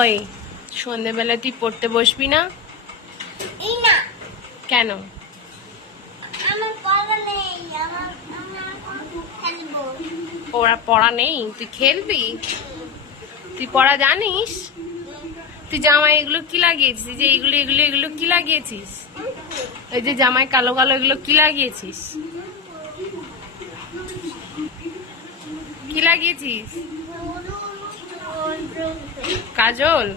ওই সন্ধেবেলা তুই পড়তে বসবি না? এই না, কেন? আমার পড়া নেই, খেলবো। ওরা পড়া নেই, তুই খেলবি? তুই পড়া জানিস? তুই জামাই এগুলো কি লাগিয়েছিস? যে এগুলো এগুলো এগুলো কি লাগিয়েছিস? এই যে জামাই কালো কালো এগুলো কি লাগিয়েছিস? কি লাগিয়েছিস? কাজল?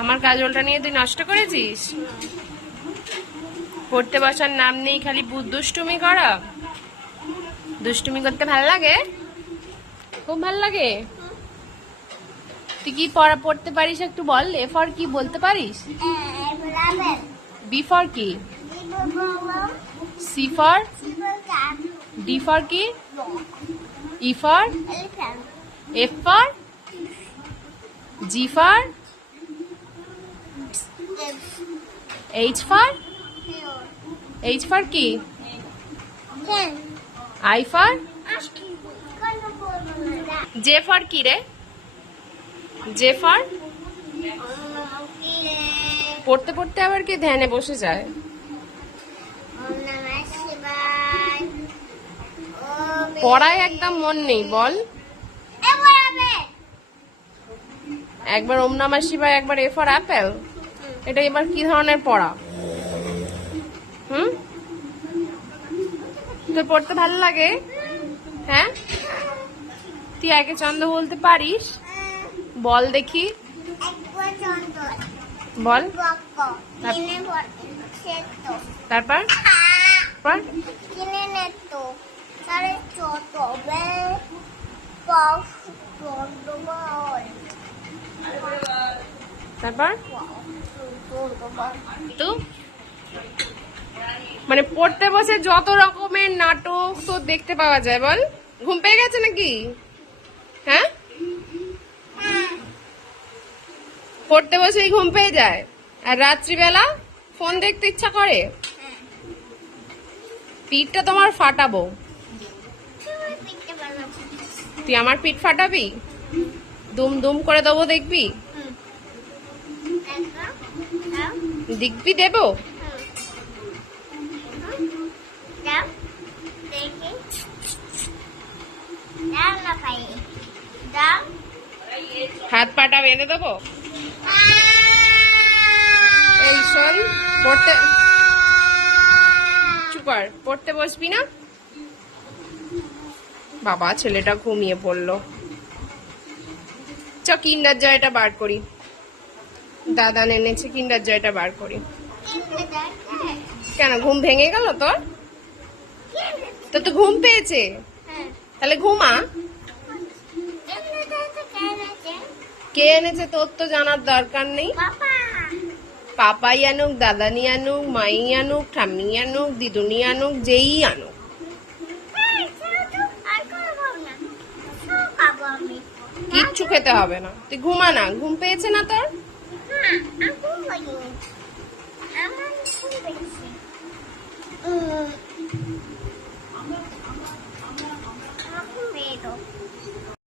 আমার কাজলটা নিয়ে তুই নষ্ট করেছিস? পড়তে বসার নাম নেই, খালি দুষ্টুমি করা। দুষ্টুমি করতে ভাল লাগে? খুব ভাল লাগে। তুই কি পড়তে পারিস একটু বল। এ ফর কি বলতে পারিস? বি ফর কি? C for? ডি ফর কি? E for? F for? G for? H for? H for কি? I for? জে ফর কি রে? J for? পড়তে পড়তে আবার কি ধ্যানে বসে যায়? পড়ায় একদম মন নেই বল। একবার ওম নমঃ শিবায়, একবার এ ফর অ্যাপেল। এটা এবার কি ধরনের পড়া? তোর পড়তে ভালো লাগে? হ্যাঁ, তুই একে চন্দ্র বলতে পারিস? বল দেখি, বল। তারপর তারপর তো মানে পড়তে বসে যত রকমের নাটক তো দেখতে পাওয়া যায় বল। ঘুম পেয়ে গেছে নাকি? হ্যাঁ, পড়তে বসেই ঘুম পেয়ে যায়, আর রাত্রিবেলা ফোন দেখতে ইচ্ছা করে। পিঠটা তোমার ফাটাবো। তুই আমার পিঠ ফাটাবি? দুম দুম করে দেবো, দেখবি? দেখবি দেবো? হাত পাটা বেঁধে দেবো? এই শোন, পড়তে চুপ কর, পড়তে বসবি না? বাবা, ছেলেটা ঘুমিয়ে পড়লো। চ কিন্ডার জয়টা বার করি। দাদা এনেছে কিন্ডার জয়টা বার করি। কেন, ঘুম ভেঙে গেল তোর? তো ঘুম পেয়েছে, তাহলে ঘুমা। কে এনেছে তোর তো জানার দরকার নেই। পাপাই আনুক, দাদানি আনুক, মাই আনুক, ঠাম্মি আনুক, দিদুনি আনুক, যেই আনুক, কিচ্ছু খেতে হবে না। তুই ঘুমা না, ঘুম পেয়েছে না তোর?